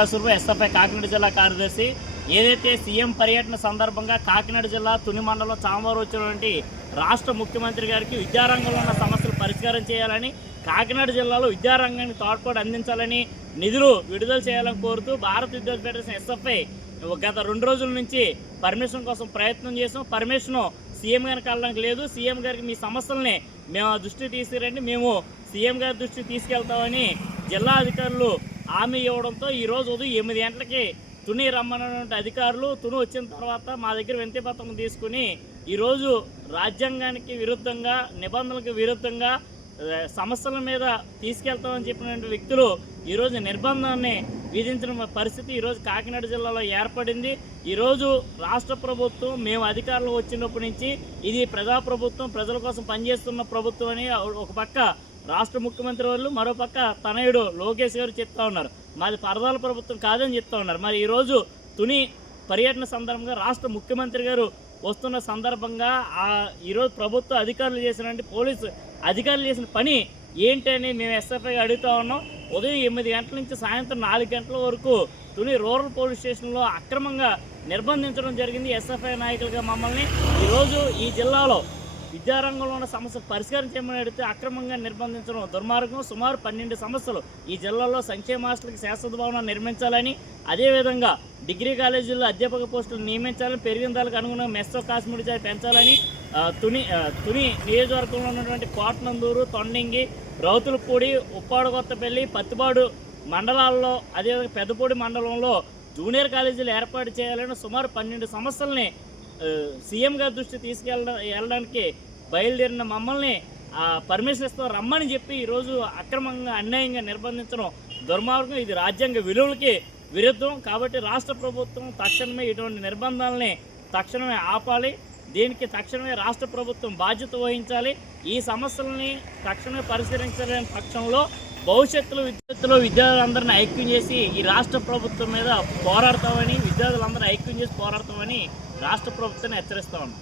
రంగస్వరూపు SFI Kakinada జిల్లా కార్యదర్శి. ఏదైతే సీఎం పర్యటన సందర్భంగా కాకినాడ జిల్లా తుని మండలం చామవారు వచ్చినటువంటి రాష్ట్ర ముఖ్యమంత్రి గారికి విద్యారంగంలో ఉన్న సమస్యలు పరిష్కారం చేయాలని, కాకినాడ జిల్లాలో విద్యారంగానికి తోడ్పాటు అందించాలని, నిధులు విడుదల చేయాలని కోరుతూ భారత విద్యార్థి ఫెడరేషన్ ఎస్ఎఫ్ఐ గత 2 రోజుల నుంచి పర్మిషన్ కోసం ప్రయత్నం చేసాం. పర్మిషన్ సీఎం గారికి వెళ్ళడానికి లేదు. సీఎం గారికి మీ సమస్యల్ని మేము దృష్టికి తీసుకురండి, మేము సీఎం గారి దృష్టికి తీసుకెళ్తామని జిల్లా అధికారులు హామీ ఇవ్వడంతో ఈరోజు ఉదయం 8 గంటలకి తుని రమ్మన్నటువంటి అధికారులు తుని వచ్చిన తర్వాత మా దగ్గర వినతి పత్రం తీసుకుని ఈరోజు రాజ్యాంగానికి విరుద్ధంగా, నిబంధనలకు విరుద్ధంగా సమస్యల మీద తీసుకెళ్తామని చెప్పిన వ్యక్తులు ఈరోజు నిర్బంధాన్ని విధించిన పరిస్థితి ఈరోజు కాకినాడ జిల్లాలో ఏర్పడింది. ఈరోజు రాష్ట్ర ప్రభుత్వం మేము అధికారులు వచ్చినప్పటి నుంచి ఇది ప్రజాప్రభుత్వం, ప్రజల కోసం పనిచేస్తున్న ప్రభుత్వం అని ఒక పక్క రాష్ట్ర ముఖ్యమంత్రి వాళ్ళు, మరోపక్క తనయుడు లోకేష్ గారు చెప్తా ఉన్నారు. మాది పరదాల ప్రభుత్వం కాదని చెప్తా ఉన్నారు. మరి ఈరోజు తుని పర్యటన సందర్భంగా రాష్ట్ర ముఖ్యమంత్రి గారు వస్తున్న సందర్భంగా ఈరోజు ప్రభుత్వ అధికారులు చేసినటువంటి పోలీసు అధికారులు చేసిన పని ఏంటని మేము ఎస్ఎఫ్ఐగా అడుగుతూ ఉన్నాం. ఉదయం 8 గంటల నుంచి సాయంత్రం 4 గంటల వరకు తుని రూరల్ పోలీస్ స్టేషన్లో అక్రమంగా నిర్బంధించడం జరిగింది. ఎస్ఎఫ్ఐ నాయకులుగా మమ్మల్ని ఈరోజు ఈ జిల్లాలో విద్యారంగంలో ఉన్న సమస్యలు పరిష్కారం చేయమని అడిగితే అక్రమంగా నిర్బంధించడం దుర్మార్గం. సుమారు 12 సమస్యలు ఈ జిల్లాలో సంక్షేమ హాస్టల్కి శాశ్వత భవనం నిర్మించాలని, అదేవిధంగా డిగ్రీ కాలేజీల్లో అధ్యాపక పోస్టులు నియమించాలని, పెరిగిన ధరలకు అనుగుణంగా మెస్సో కాశ్మీర్ ఛాయ్ పెంచాలని, తుని నియోజకవర్గంలో ఉన్నటువంటి కోటనందూరు, తొండంగి, రౌతులపూడి, ఉప్పాడకొత్తపల్లి, పత్తిపాడు మండలాల్లో, అదేవిధంగా పెద్దపూడి మండలంలో జూనియర్ కాలేజీలు ఏర్పాటు చేయాలని సుమారు 12 సమస్యల్ని సీఎం గారి దృష్టి వెళ్ళడానికి బయలుదేరిన మమ్మల్ని పర్మిషన్ ఇస్తాం రమ్మని చెప్పి ఈరోజు అక్రమంగా, అన్యాయంగా నిర్బంధించడం దుర్మార్గం. ఇది రాజ్యాంగ విలువలకి విరుద్ధం. కాబట్టి రాష్ట్ర ప్రభుత్వం తక్షణమే ఇటువంటి నిర్బంధాలని తక్షణమే ఆపాలి. దీనికి తక్షణమే రాష్ట్ర ప్రభుత్వం బాధ్యత వహించాలి. ఈ సమస్యలని తక్షణమే పరిశీలించలేని పక్షంలో భవిష్యత్తులో విద్యార్థులందరినీ ఐక్యం చేసి ఈ రాష్ట్ర ప్రభుత్వం మీద పోరాడతామని, విద్యార్థులందరూ ఐక్యం చేసి పోరాడతామని రాష్ట్ర ప్రభుత్వాన్ని హెచ్చరిస్తా ఉన్నాం.